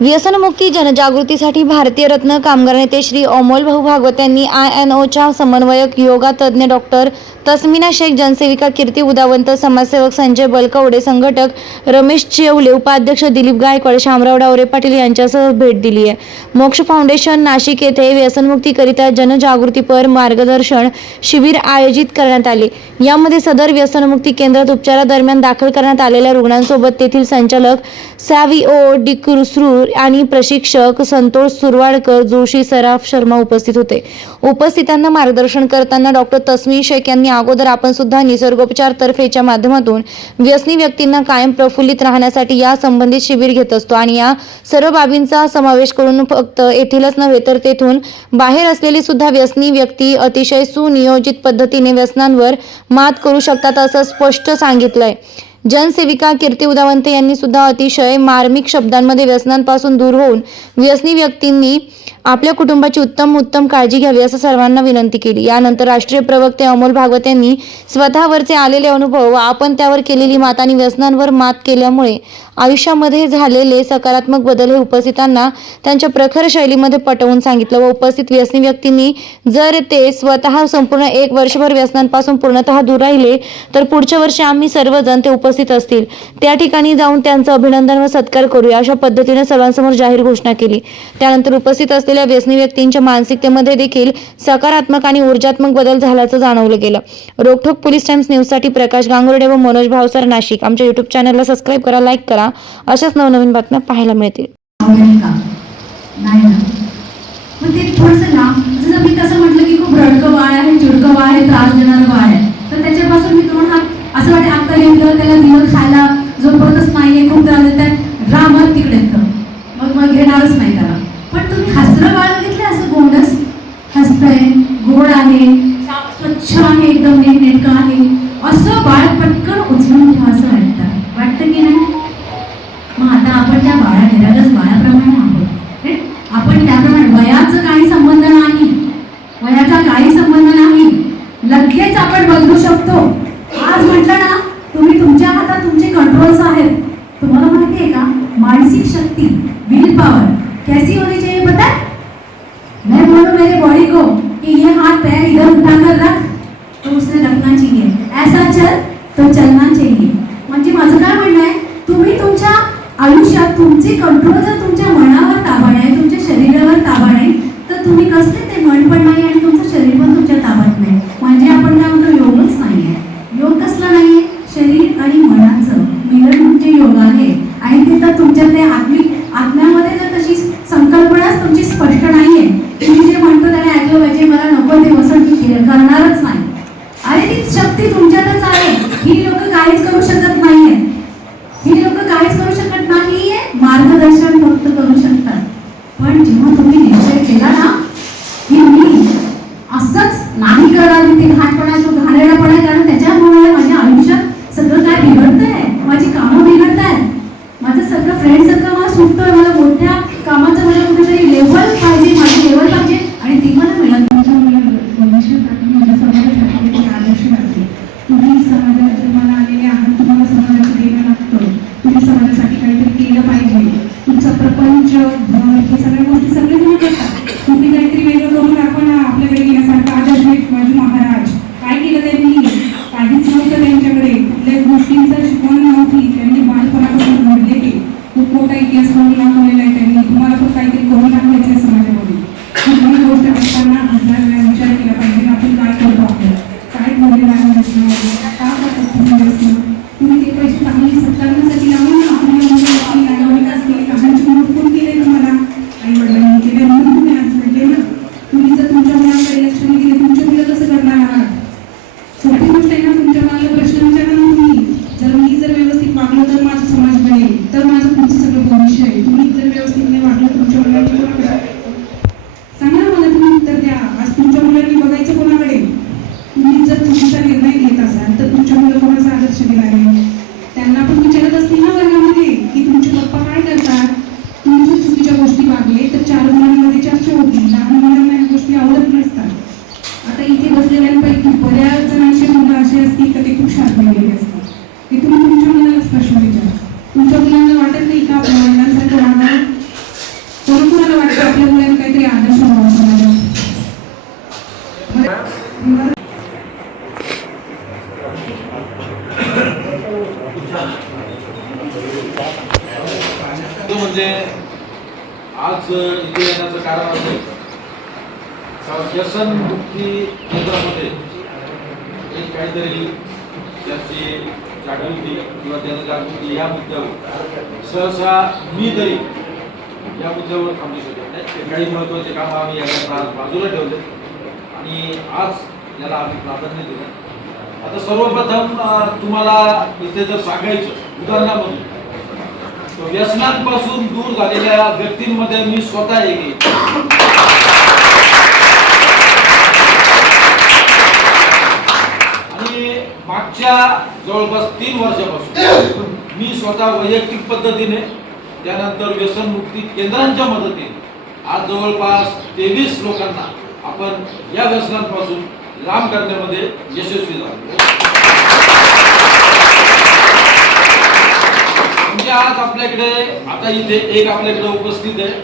व्यसनमुक्ती जनजागृतीसाठी भारतीय रत्न कामगार नेते श्री अमोल भाऊ भागवत यांनी आय एन ओच्या समन्वयक योगा तज्ज्ञ डॉक्टर तस्मिना शेख जनसेविका कीर्ती उदावंत समाजसेवक संजय बलकवडे संघटक रमेश चेवले उपाध्यक्ष दिलीप गायकवाड शामराव डावरे पाटील यांच्यासह भेट दिली आहे. मोक्ष फाउंडेशन नाशिक येथे व्यसनमुक्तीकरिता जनजागृतीपर मार्गदर्शन शिबिर आयोजित करण्यात आले. यामध्ये सदर व्यसनमुक्ती केंद्रात उपचारादरम्यान दाखल करण्यात आलेल्या रुग्णांसोबत तेथील संचालक सॅव्हिओ डिक्रुसरू आणि प्रशिक्षक संतोष सुरवाडकर जोशी सराफ शर्मा उपस्थित होते. उपस्थितांना मार्गदर्शन करताना डॉक्टर तस्मी शेख यांनी अगोदर आपण सुद्धा निसर्गोपचार तर्फेच्या माध्यमातून व्यसनी व्यक्तींना कायम प्रफुल्लित राहण्यासाठी या संबंधित शिबिर घेत असतो आणि या सर्व बाबींचा समावेश करून फक्त येथीलच नव्हे तर तेथून बाहेर असलेली सुद्धा व्यसनी व्यक्ती अतिशय सुनियोजित पद्धतीने व्यसनांवर मात करू शकतात असं स्पष्ट सांगितलंय. जनसेविका कीर्ती उदावंते यांनी सुद्धा अतिशय मार्मिक शब्दांमध्ये व्यसनांपासून दूर होऊन व्यसनी व्यक्तींनी आपल्या कुटुंबाची उत्तम उत्तम काळजी घ्यावी असं सर्वांना विनंती केली. यानंतर राष्ट्रीय प्रवक्ते अमोल भागवत यांनी स्वतःवरचे आलेले अनुभव व आपण त्यावर केलेली मात आणि व्यसनांवर मात केल्यामुळे आयुष्यामध्ये झालेले सकारात्मक बदल हे उपस्थितांना त्यांच्या प्रखर शैलीमध्ये पटवून सांगितलं व उपस्थित व्यसनी व्यक्तींनी जर ते स्वतः संपूर्ण एक वर्षभर व्यसनांपासून पूर्णतः दूर राहिले तर पुढच्या वर्षी आम्ही सर्वजण ते उपस्थित असतील. त्या ठिकाणी जाऊन त्यांचं अभिनंदन व सत्कार करूया अशा पद्धतीने सर्वांसमोर जाहीर घोषणा केली. त्यानंतर उपस्थित असलेल्या व्यसनी व्यक्तींच्या मानसिकतेमध्ये देखील सकारात्मक आणि ऊर्जात्मक बदल झाल्याचं जाणवलं गेलं. रोखोक पोलीस टाइम्स न्यूजसाठी प्रकाश गांगुर्डे व मनोज भावसर नाशिक. आमच्या युट्यूब चॅनलला सबस्क्राईब करा लाईक करा. अशाच नवनवीन बातम्या पाहायला मिळतील. पण ते थोडंसं लांब. जसं मी तसं म्हटलं की खूप रडकं बाळ आहे चिडकं बाळ आहे त्रास देणारं बाळ आहे. तर त्याच्यापासून मी तुम्हाला असं वाटतं आता लिहिलं त्याला दिलं खायला जोपर्यंत नाही खूप त्रास देतात. ड्रामा तिकडे येतं. मग मग घेणारच नाही त्याला. पण तुम्ही हसरं बाळ बघितलं असं गोंडस? हसतंय गोड आहे स्वच्छ आहे एकदम नीटनेटकं आहे. असं बाळ पटकन उचलून घ्यावं असं वाटतं. वाटतं की नाही? मग आता आपण त्या बाळा निरागस बाळाप्रमाणे आहोत आपण त्याप्रमाणे वयाचं काही संबंध नाही. वयाचा काही संबंध नाही. लगेच आपण बदलू शकतो. आज म्हटलं ना तुम्ही तुमच्या हातात तुमचे कंट्रोल्स आहेत. तुम्हाला माहिती आहे का? मानसिक शक्ती विल पॉवर कैसी होनी चाहिए पता है? मैं बोलूं मेरे बॉडी को कि ये हाथ पैर इधर उठाकर रख. तो उसने रखना चाहिए. ऐसा चल तो चलना चाहिए म्हणजे माझं काय म्हणणं आहे तुम्ही तुमच्या आयुष्यात तुमचे कंट्रोल जर तुमच्या मनावर ताबा नाही तुमच्या शरीरावर ताबा नाही तर तुम्ही कसले ते मन पण नाही आणि तुमचं शरीर पण तुमच्या ताब्यात नाही. म्हणजे आपण काय म्हणतो योगच नाही आहे योग कसला नाही आहे शरीर आणि मनाचं मिलन म्हणजे योग आहे. आणि ते तर तुमच्या ते आत्मिक आत्म्यामध्ये जर तशी संकल्पनाच तुमची स्पष्ट नाही आहे तुम्ही जे म्हणतो त्याने ऐकलं पाहिजे मला नको ते वसंत मी करणारच नाही. अरे ती शक्ती तुमच्यातच आहे. ही लोक काहीच करू शकत नाहीये नाहीये मार्गदर्शन फक्त करू शकतात. पण जेव्हा तुम्ही निश्चय केला ना की मी असंच नाही करणार ते घाटपणा तो घाणेरडापणा आहे कारण त्याच्यामुळे माझ्या आयुष्यात सगळं काय बिघडतंय? माझी कामं बिघडत आहेत माझं सगळं फ्रेंड सर्कल मला सुटतोय मला मोठ्या कामाचं मला कुठेतरी लेवल पाहिजे माझी लेवल पाहिजे आणि ती मला मिळत आदर्श लागते तुम्ही समाजात जन्माला आलेले आहात तुम्हाला समाजाचं देणं लागतं. तुम्ही समाजासाठी केलं पाहिजे तुमचा प्रपंच घर हे सगळ्या गोष्टी सगळे तुम्ही करता तुम्ही काहीतरी वेगळं करून दाखवा ना आपल्याकडे येण्यासारखं आदर्श एक शिवाजी महाराज काय केलं त्यांनी काहीच नव्हतं त्यांच्याकडे कुठल्याच गोष्टींचं शिकवण नव्हती त्यांनी बालपणापासून घडले ते खूप मोठा इतिहास म्हणून दाखवलेला आहे त्यांनी तुम्हाला पण काहीतरी करून दाखवायचं आहे समाजामध्ये कुठलीही गोष्ट करताना हजार वेळा विचार केला पाहिजे आपण काय करतो आपण काय बोललेलं आहे व्यसनामध्ये का करतो तुम्ही व्यसन तुम्ही ते पैसे चांगली सत्कारण्यासाठी लावून ना आपल्या मुलं असतील आई असतील लहानची मदत कोण केले तुम्हाला आई वडिलांनी केले म्हणून तुम्ही आज घडले ना तुम्ही जर तुमच्या मुलांकडे लक्ष नाही दिले तुमचे मुलं कसं करणार आहात सोपी गोष्ट आहे ना तुमच्या मुलाला प्रश्न विचारा ना तुम्ही जर मी जर व्यवस्थित वागलो तर माझा समाज बनेल. तर माझं पुढचं सगळं भविष्य आहे तुम्ही जर व्यवस्थित नाही वागलं तुमच्या मुलांनी कोण करणार? सांगा ना मला तुम्ही उत्तर द्या आज तुमच्या मुलांनी बघायचं आपल्या मुलांनी काहीतरी आदर्श व्हावा समाजात म्हणजे आज इथे येण्याचं कारण असं व्यसन मुक्ती केंद्रामध्ये एक काहीतरी त्याची जागृती किंवा जनजागृती या मुद्द्यावर. सहसा मी तरी या मुद्द्यावर थांबू शकत काही महत्त्वाचे कामं आम्ही याला बाजूला ठेवले. आणि आज याला आम्ही प्राधान्य दिलं. आता सर्वप्रथम तुम्हाला इथे जर सांगायचं उदाहरणामधून व्यसनांपासून दूर झालेल्या व्यक्तींमध्ये मी स्वतः एक आणि मागच्या जवळपास तीन वर्षापासून मी स्वतः वैयक्तिक पद्धतीने त्यानंतर व्यसनमुक्ती केंद्रांच्या मदतीने आज जवळपास तेवीस लोकांना आपण या व्यसनांपासून लांब करण्यामध्ये यशस्वी झालो. म्हणजे आज आपल्याकडे आता इथे एक आपल्याकडे उपस्थित आहे.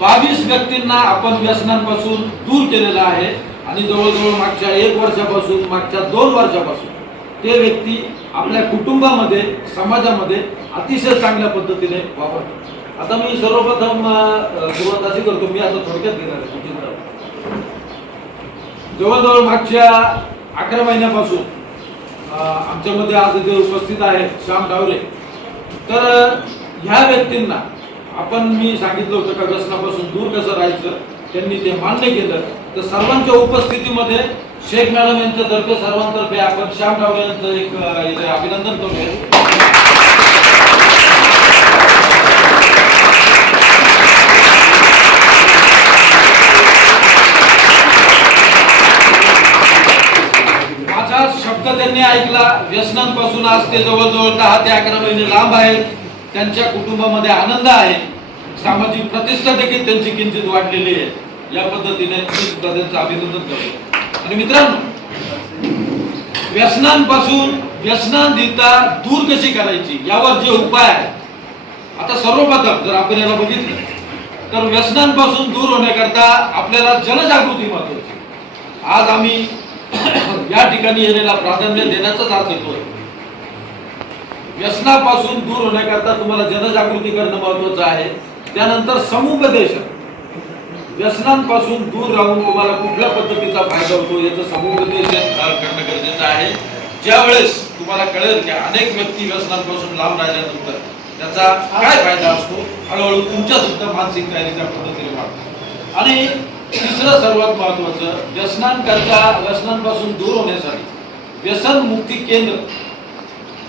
बावीस व्यक्तींना आपण व्यसनांपासून दूर केलेलं आहे. आणि जवळजवळ मागच्या एक वर्षापासून मागच्या दोन वर्षापासून ते व्यक्ती आपल्या कुटुंबामध्ये समाजामध्ये अतिशय चांगल्या पद्धतीने वापरतात. आता मी सर्वप्रथम सुरुवात अशी करतो. मी आता थोडक्यात घेणार आहे जवळजवळ मागच्या अकरा महिन्यापासून आमच्यामध्ये आज जे उपस्थित आहेत श्याम डावरे तर ह्या व्यक्तींना आपण मी सांगितलं होतं का व्यसनापासून दूर कसं राहायचं त्यांनी ते मान्य केलं. तर सर्वांच्या उपस्थितीमध्ये शेख मॅडम यांच्यातर्फे सर्वांतर्फे आपण श्याम डावरे यांचं एक अभिनंदन करूया माझा शब्द त्यांनी ऐकला व्यसनांपासून आज ते जवळजवळ दहा ते अकरा महिने लांब आहेत. त्यांच्या कुटुंबामध्ये आनंद आहे. सामाजिक प्रतिष्ठा देखील त्यांची किंचित वाढलेली आहे. या पद्धतीने त्यांचं अभिनंदन करतो. आणि मित्रांनो व्यसनांपासून व्यसनांधिता दूर कशी करायची यावर जे उपाय आहे आता सर्वप्रथम जर आपण याला बघितलं तर व्यसनांपासून दूर होण्याकरता आपल्याला जनजागृती महत्वाची आज आम्ही या ठिकाणी येण्याला प्राधान्य देण्याचाच अर्थ येतोय. व्यसनापासून दूर होण्याकरता तुम्हाला जनजागृती करणं महत्वाचं आहे. त्यानंतर समुपदेशन व्यसनांपासून दूर राहून तुम्हाला कुठल्या पद्धतीचा फायदा होतो याचं समुपदेशन करणं गरजेचं आहे. ज्यावेळेस तुम्हाला कळेल की अनेक व्यक्ती व्यसनांपासून लांब राहिल्यानंतर त्याचा काय फायदा असतो? हळूहळू तुमच्या सुद्धा मानसिक तयारीच्या पद्धतीने वाढतो. आणि तिसरं सर्वात महत्वाचं व्यसनांकरता व्यसनांपासून दूर होण्यासाठी व्यसन मुक्ती केंद्र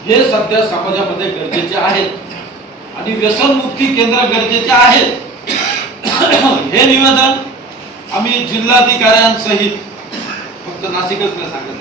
हे सध्या समाजामध्ये गरजेचे आहेत आणि व्यसन मुक्ती केंद्र गरजेचे आहेत हे निवेदन आम्ही जिल्हाधिकाऱ्यांसहित फक्त नाशिकच नाही सांगत